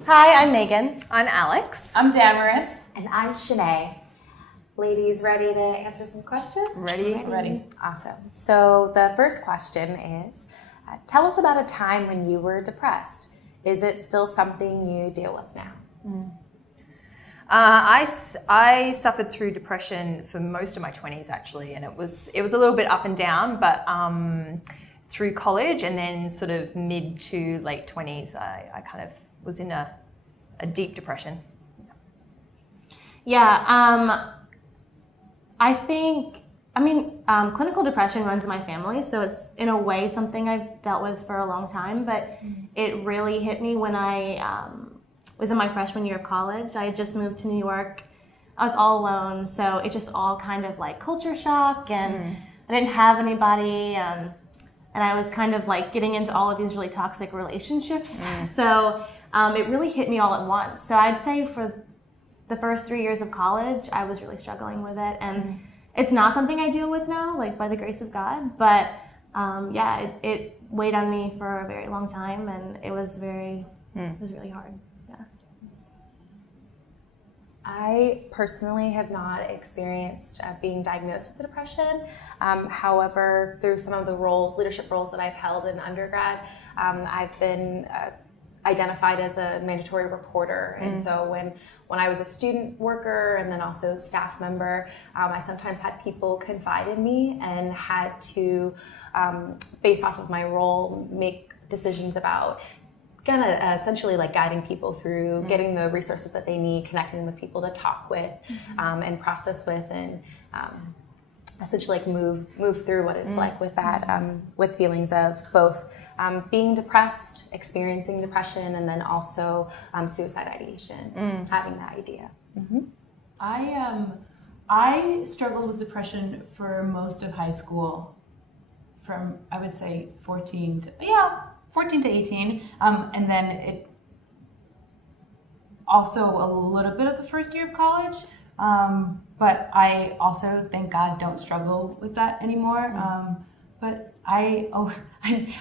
Hi, I'm Megan. I'm Alex. I'm Damaris. And I'm Shanae. Ladies, ready to answer some questions? Ready. Awesome. So the first question is, tell us about a time when you were depressed. Is it still something you deal with now? I suffered through depression for most of my 20s actually, and it was a little bit up and down, but through college and then sort of mid to late 20s, I kind of was in a deep depression. Yeah, clinical depression runs in my family, so it's in a way something I've dealt with for a long time, but it really hit me when I was in my freshman year of college. I had just moved to New York. I was all alone, so it just all kind of like culture shock, and I didn't have anybody, and I was kind of like getting into all of these really toxic relationships. So it really hit me all at once. So I'd say for the first 3 years of college, I was really struggling with it, and it's not something I deal with now, like by the grace of God, but it weighed on me for a very long time, and it was really hard. Yeah. I personally have not experienced being diagnosed with depression. However, through some of the leadership roles that I've held in undergrad, I've been identified as a mandatory reporter. And so when I was a student worker and then also staff member, I sometimes had people confide in me and had to, based off of my role, make decisions about kind of essentially like guiding people through getting the resources that they need, connecting them with people to talk with and process with, and essentially like move through what it's like with that, with feelings of both being depressed, experiencing depression, and then also suicide ideation, having that idea. I struggled with depression for most of high school, from I would say 14 to 18, and then it also a little bit of the first year of college. But I also, thank God, don't struggle with that anymore. But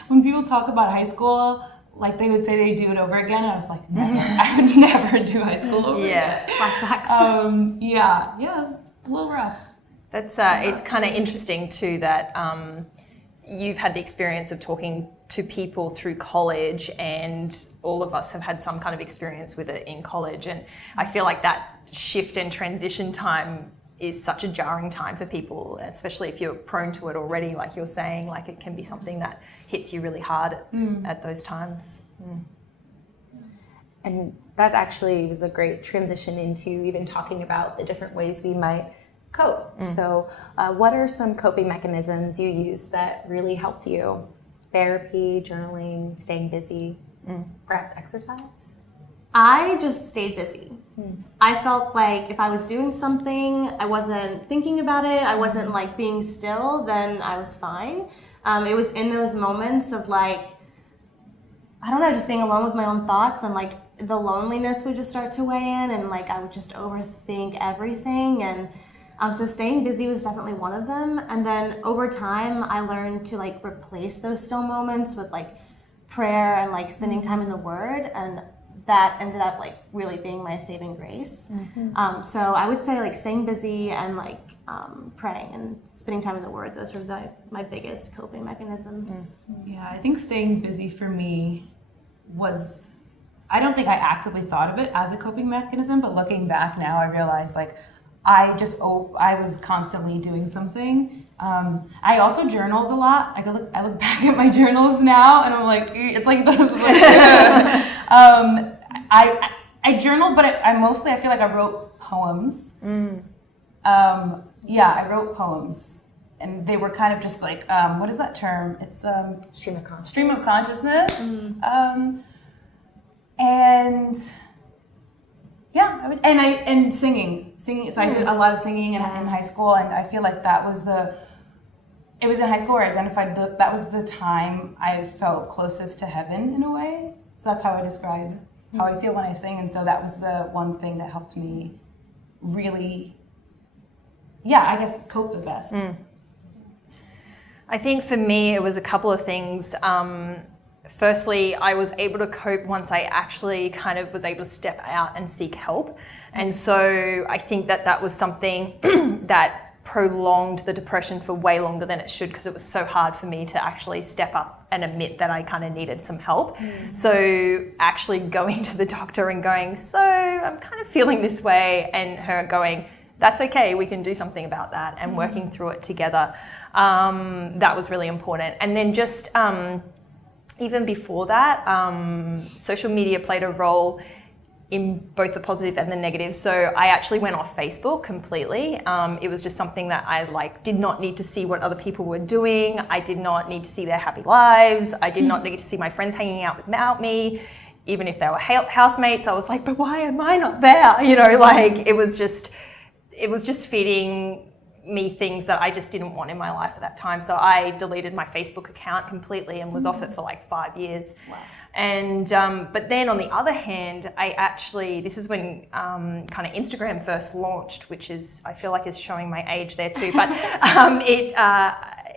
when people talk about high school, like they would say they do it over again, I was like, never. I would never do high school over again. Flashbacks. It was a little rough. That's it's kind of interesting too that you've had the experience of talking to people through college, and all of us have had some kind of experience with it in college, and I feel like that shift and transition time is such a jarring time for people, especially if you're prone to it already, like you're saying. Like it can be something that hits you really hard at those times. And that actually was a great transition into even talking about the different ways we might cope. So what are some coping mechanisms you used that really helped you? Therapy, journaling, staying busy, perhaps exercise? I just stayed busy. I felt like if I was doing something, I wasn't thinking about it, I wasn't like being still, then I was fine. It was in those moments of like, I don't know, just being alone with my own thoughts, and like the loneliness would just start to weigh in, and like I would just overthink everything. And so staying busy was definitely one of them. And then over time, I learned to like replace those still moments with like prayer and like spending time in the Word, and that ended up like really being my saving grace. So I would say like staying busy and like praying and spending time in the Word, those are my biggest coping mechanisms. Yeah, I think staying busy for me was, I don't think I actively thought of it as a coping mechanism, but looking back now, I realized like I was constantly doing something. I also journaled a lot. I look back at my journals now, and I'm like, it's like those. I journaled, but I feel like I wrote poems. I wrote poems, and they were kind of just like, what is that term? It's Stream of consciousness. Stream of consciousness. And yeah, and singing. So I did a lot of singing in high school, and I feel like it was in high school where I identified that was the time I felt closest to heaven in a way. So that's how I describe how I feel when I sing, and so that was the one thing that helped me really, I guess, cope the best. I think for me it was a couple of things. firstly, I was able to cope once I actually kind of was able to step out and seek help. And so I think that was something that prolonged the depression for way longer than it should, because it was so hard for me to actually step up and admit that I kind of needed some help. So actually going to the doctor and going, so I'm kind of feeling this way, and her going, that's okay, we can do something about that, and working through it together. That was really important. And then just even before that, social media played a role in both the positive and the negative. So I actually went off Facebook completely. It was just something that I did not need to see what other people were doing. I did not need to see their happy lives. I did not need to see my friends hanging out without me. Even if they were housemates, I was like, but why am I not there? It was just feeding me things that I just didn't want in my life at that time. So I deleted my Facebook account completely and was off it for 5 years. Wow. And but then on the other hand, this is when kind of Instagram first launched, which is, I feel like is showing my age there too, but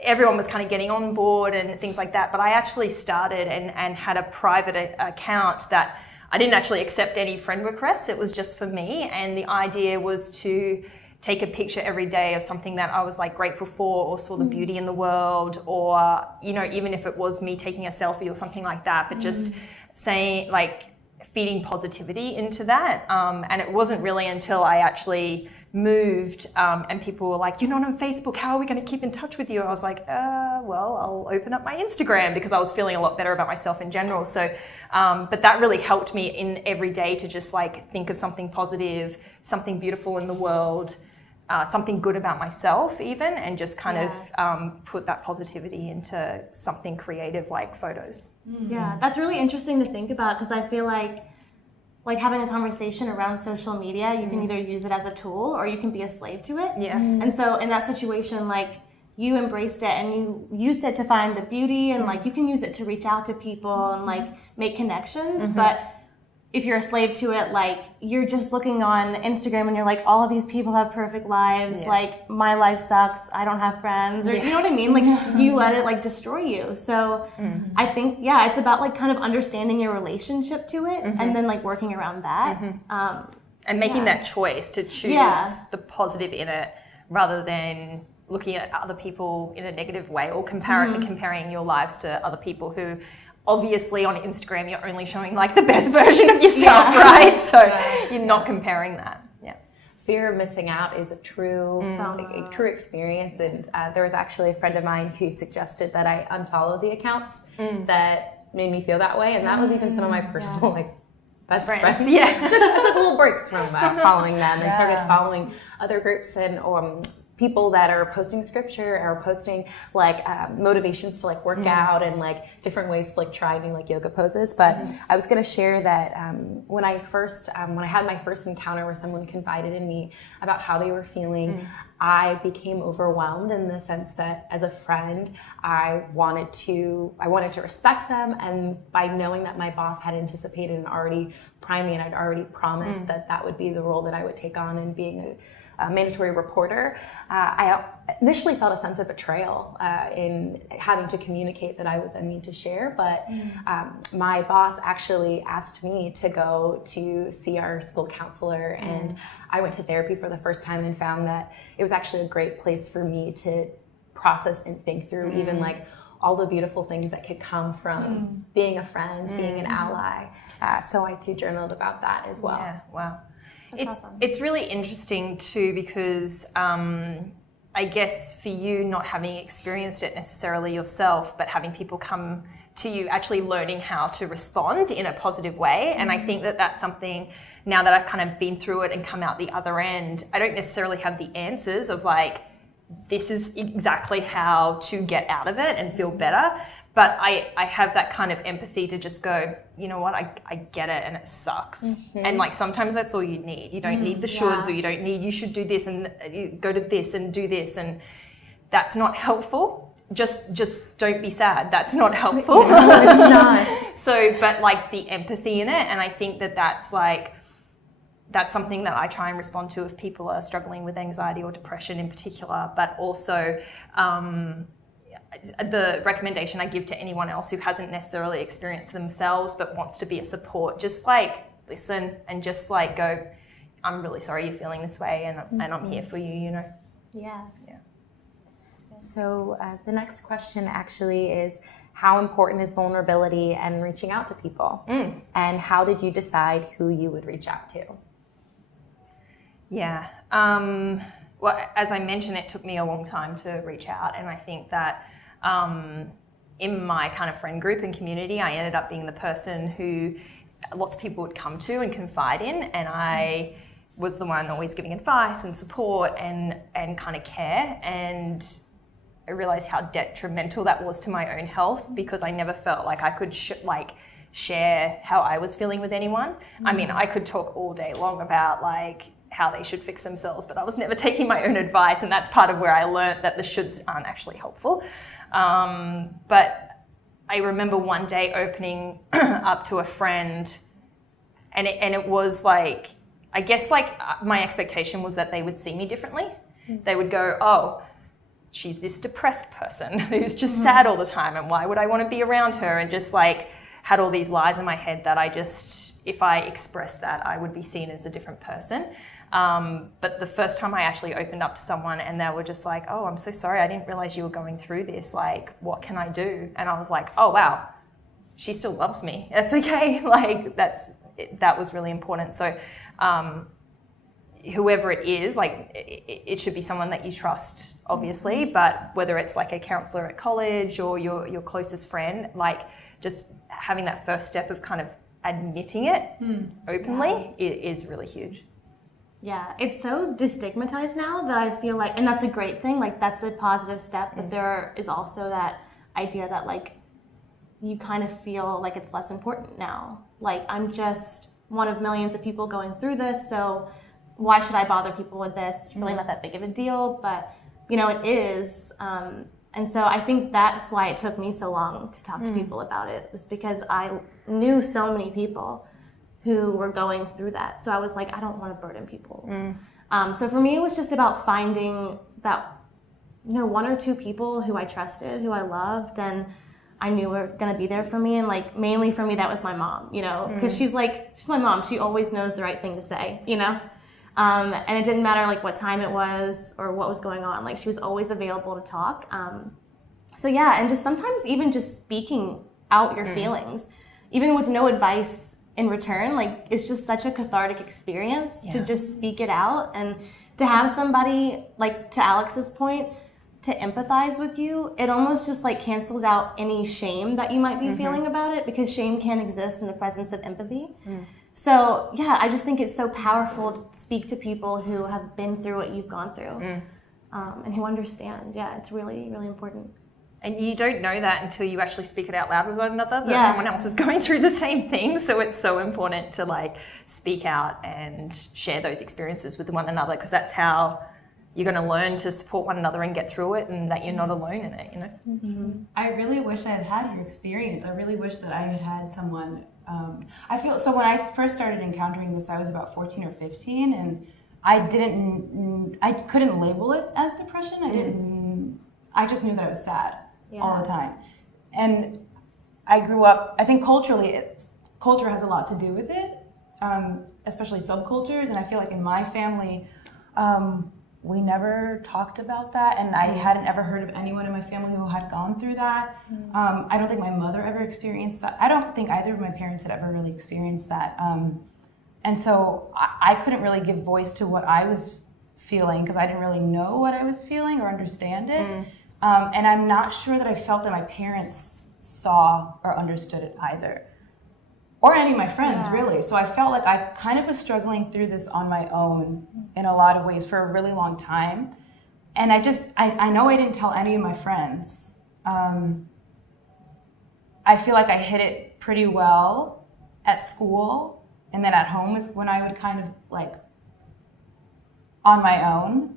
everyone was kind of getting on board and things like that. But I actually started and had a private account that I didn't actually accept any friend requests. It was just for me. And the idea was to take a picture every day of something that I was grateful for, or saw the beauty in the world, or, even if it was me taking a selfie or something like that, but just saying, feeding positivity into that. And it wasn't really until I actually moved and people were like, you're not on Facebook, how are we going to keep in touch with you? I was like, well, I'll open up my Instagram, because I was feeling a lot better about myself in general. So, but that really helped me in every day to just think of something positive, something beautiful in the world, something good about myself even, and just kind of put that positivity into something creative like photos. Yeah, that's really interesting to think about, because I feel like having a conversation around social media, you can either use it as a tool or you can be a slave to it. Yeah. And so in that situation, you embraced it and you used it to find the beauty, and you can use it to reach out to people and make connections. But if you're a slave to it, you're just looking on Instagram and you're like, all of these people have perfect lives. My life sucks. I don't have friends. Or you know what I mean? You let it destroy you. So I think, it's about kind of understanding your relationship to it and then working around that. And making that choice to choose the positive in it, rather than looking at other people in a negative way, or comparing your lives to other people who, obviously on Instagram, you're only showing the best version of yourself, right? So you're not comparing that. Yeah. Fear of missing out is a true experience. And there was actually a friend of mine who suggested that I unfollow the accounts that made me feel that way. And that was even some of my personal best friends. Yeah. I took little breaks from following them and started following other groups and people that are posting scripture or posting motivations to work out and different ways to try new yoga poses. But I was going to share that when I had my first encounter where someone confided in me about how they were feeling, I became overwhelmed in the sense that as a friend, I wanted to respect them, and by knowing that my boss had anticipated and already primed me and I'd already promised that would be the role that I would take on in being a mandatory reporter, I initially felt a sense of betrayal in having to communicate that I would then need to share. But my boss actually asked me to go to see our school counselor, and I went to therapy for the first time and found that it was actually a great place for me to process and think through even all the beautiful things that could come from being a friend, being an ally. So I too journaled about that as well. Yeah, wow. Awesome. It's really interesting too, because I guess for you, not having experienced it necessarily yourself, but having people come to you, actually learning how to respond in a positive way. And I think that that's something, now that I've kind of been through it and come out the other end, I don't necessarily have the answers of this is exactly how to get out of it and feel better. But I have that kind of empathy to just go, you know what, I get it and it sucks. And sometimes that's all you need. You don't need the shoulds, or you don't need, you should do this and go to this and do this. And that's not helpful. Just don't be sad. That's not helpful. No, it's not. So, but the empathy in it. And I think that's something that I try and respond to if people are struggling with anxiety or depression in particular, but also, the recommendation I give to anyone else who hasn't necessarily experienced themselves but wants to be a support, just like listen and just like go, I'm really sorry you're feeling this way, and I'm here for you, you know. Yeah. So the next question actually is, how important is vulnerability and reaching out to people? And how did you decide who you would reach out to? Yeah. Well, as I mentioned, it took me a long time to reach out, and I think that in my kind of friend group and community, I ended up being the person who lots of people would come to and confide in, and I was the one always giving advice and support and kind of care. And I realized how detrimental that was to my own health, because I never felt like I could share how I was feeling with anyone. I mean, I could talk all day long about like how they should fix themselves, but I was never taking my own advice, and that's part of where I learned that the shoulds aren't actually helpful. But I remember one day opening up to a friend, and it was like, I guess like my expectation was that they would see me differently. They would go, oh, she's this depressed person who's just sad all the time, and why would I want to be around her? And just like had all these lies in my head that I just, if I expressed that, I would be seen as a different person. But the first time I actually opened up to someone and they were just like, oh, I'm so sorry, I didn't realize you were going through this. Like, what can I do? And I was like, oh, wow, she still loves me. That's okay. Like, that was really important. So whoever it is, like, it should be someone that you trust, obviously, but whether it's like a counselor at college or your closest friend, like just having that first step of kind of admitting it openly is really huge. Yeah, it's so destigmatized now that I feel like, and that's a great thing, like that's a positive step, but there is also that idea that like you kind of feel like it's less important now. Like, I'm just one of millions of people going through this, so why should I bother people with this? It's really not that big of a deal, but you know, it is. And so I think that's why it took me so long to talk to people about it, was because I knew so many people who were going through that. So I was like, I don't want to burden people. So for me, it was just about finding that, you know, one or two people who I trusted, who I loved, and I knew were going to be there for me. And like, mainly for me, that was my mom, you know, because she's my mom. She always knows the right thing to say, you know? And it didn't matter like what time it was or what was going on. Like, she was always available to talk. So yeah, and just sometimes even just speaking out your feelings, even with no advice in return, like, it's just such a cathartic experience to just speak it out, and to have somebody, like to Alex's point, to empathize with you. It almost just like cancels out any shame that you might be feeling about it, because shame can't exist in the presence of empathy. So yeah, I just think it's so powerful to speak to people who have been through what you've gone through, and who understand. Yeah, it's really, really important. And you don't know that until you actually speak it out loud with one another, that someone else is going through the same thing. So it's so important to like speak out and share those experiences with one another, because that's how you're going to learn to support one another and get through it, and that you're not alone in it, you know? I really wish I had had your experience. I really wish that I had had someone. I feel, so when I first started encountering this, I was about 14 or 15, and I couldn't label it as depression. I just knew that I was sad all the time. And I grew up, I think culturally, culture has a lot to do with it, especially subcultures. And I feel like in my family, we never talked about that. And I hadn't ever heard of anyone in my family who had gone through that. I don't think my mother ever experienced that. I don't think either of my parents had ever really experienced that. And so I couldn't really give voice to what I was feeling, because I didn't really know what I was feeling or understand it. And I'm not sure that I felt that my parents saw or understood it either, or any of my friends, really. So I felt like I kind of was struggling through this on my own in a lot of ways for a really long time. And I know I didn't tell any of my friends. I feel like I hid it pretty well at school, and then at home is when I would kind of like, on my own,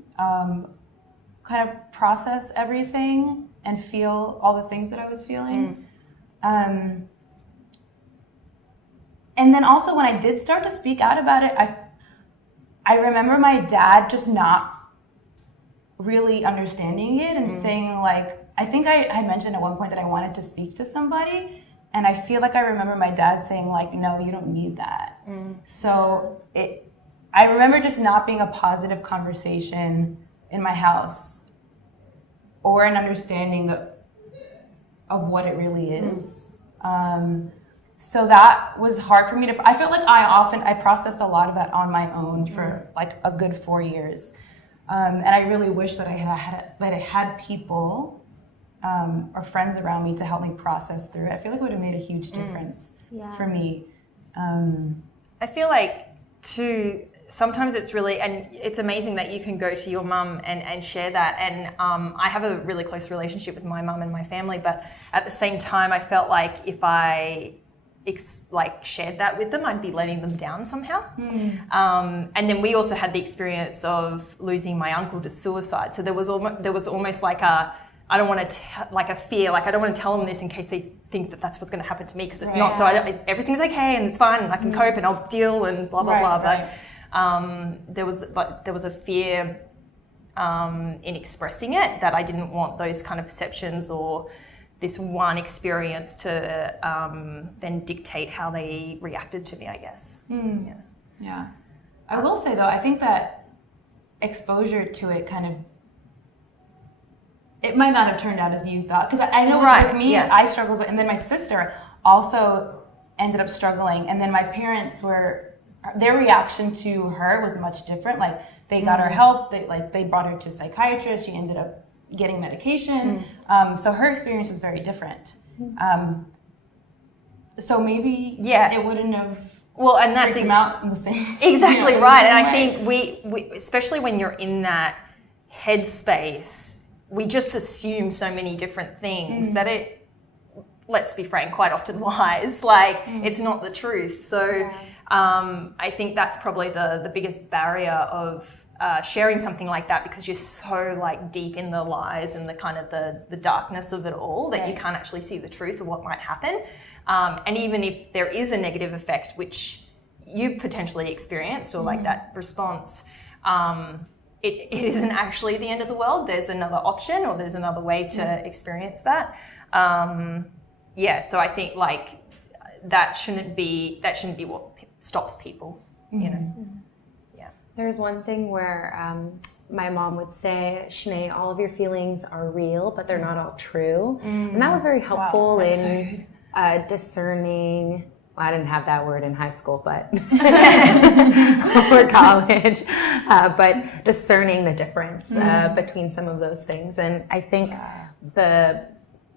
kind of process everything and feel all the things that I was feeling. And then also when I did start to speak out about it, I remember my dad just not really understanding it and saying like, I think I mentioned at one point that I wanted to speak to somebody, and I feel like I remember my dad saying like, no, you don't need that. So I remember just not being a positive conversation in my house or an understanding of what it really is. So that was hard for me to, I felt like I processed a lot of that on my own for like a good 4 years. And I really wish that I had people or friends around me to help me process through it. I feel like it would have made a huge difference for me. I feel like too, sometimes it's really, and it's amazing that you can go to your mum and share that. And I have a really close relationship with my mum and my family, but at the same time, I felt like if I shared that with them, I'd be letting them down somehow. And then we also had the experience of losing my uncle to suicide. So there was almost like a, I don't want to like a fear, like I don't want to tell them this in case they think that that's what's going to happen to me, because it's not. So everything's okay and it's fine and I can cope and I'll deal and blah blah blah. But there was a fear in expressing it, that I didn't want those kind of perceptions or this one experience to then dictate how they reacted to me, I guess. Yeah. I will say though, I think that exposure to it kind of, it might not have turned out as you thought. Because I know with me, I struggled with, and then my sister also ended up struggling. And then my parents their reaction to her was much different. Like they got her help, they brought her to a psychiatrist, she ended up getting medication. So her experience was very different. So maybe it wouldn't have and that's come out in the same exactly right. And I think we especially when you're in that headspace, we just assume so many different things that it, let's be frank, quite often lies. Like it's not the truth. So I think that's probably the biggest barrier of sharing something like that, because you're so like deep in the lies and the kind of the darkness of it all that you can't actually see the truth of what might happen. And even if there is a negative effect, which you potentially experienced, or like that response, it isn't actually the end of the world. There's another option, or there's another way to experience that. So I think like that shouldn't be what stops people, you know. There's one thing where my mom would say, Shanae, all of your feelings are real, but they're not all true. And that was very helpful in discerning. Well, I didn't have that word in high school, but or college, but discerning the difference between some of those things. And I think the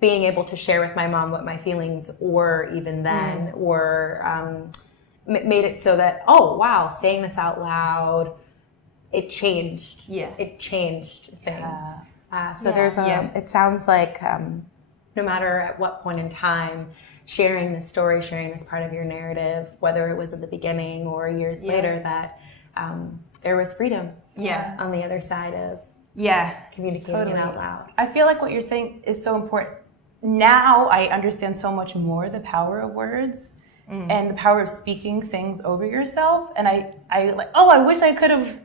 being able to share with my mom what my feelings were even then were made it so that, oh, wow, saying this out loud, it changed. It changed things. There's it sounds like no matter at what point in time, sharing this story, sharing this part of your narrative, whether it was at the beginning or years later, that there was freedom on the other side of communicating it out loud. I feel like what you're saying is so important. Now I understand so much more the power of words and the power of speaking things over yourself. And I like, I wish I could have wish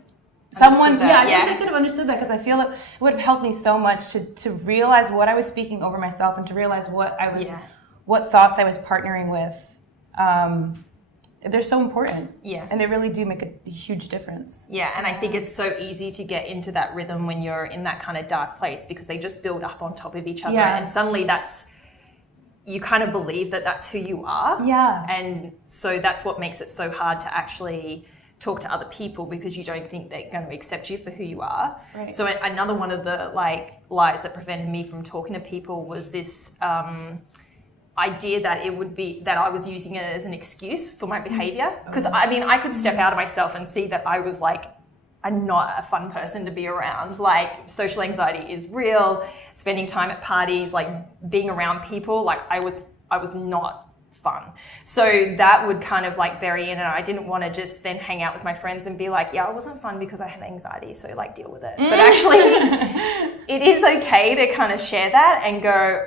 I could have understood that, because I feel like it would have helped me so much to realize what I was speaking over myself and to realize what I was, what thoughts I was partnering with. They're so important. And they really do make a huge difference. And I think it's so easy to get into that rhythm when you're in that kind of dark place, because they just build up on top of each other. And suddenly you kind of believe that that's who you are. And so that's what makes it so hard to actually talk to other people, because you don't think they're going to accept you for who you are. So another one of the like lies that prevented me from talking to people was this idea that it would be that I was using it as an excuse for my behavior. Because I mean, I could step out of myself and see that I was like not a fun person to be around. Like social anxiety is real. Spending time at parties, like being around people, like I was not fun. So that would kind of like bury in, and I didn't want to just then hang out with my friends and be like, I wasn't fun because I had anxiety, so like deal with it. But actually it is okay to kind of share that and go,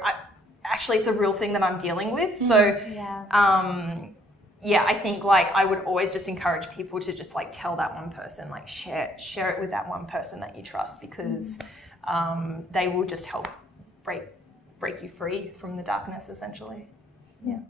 actually it's a real thing that I'm dealing with. So I think like I would always just encourage people to just like tell that one person, like share it with that one person that you trust, because they will just help break break you free from the darkness, essentially. Yeah.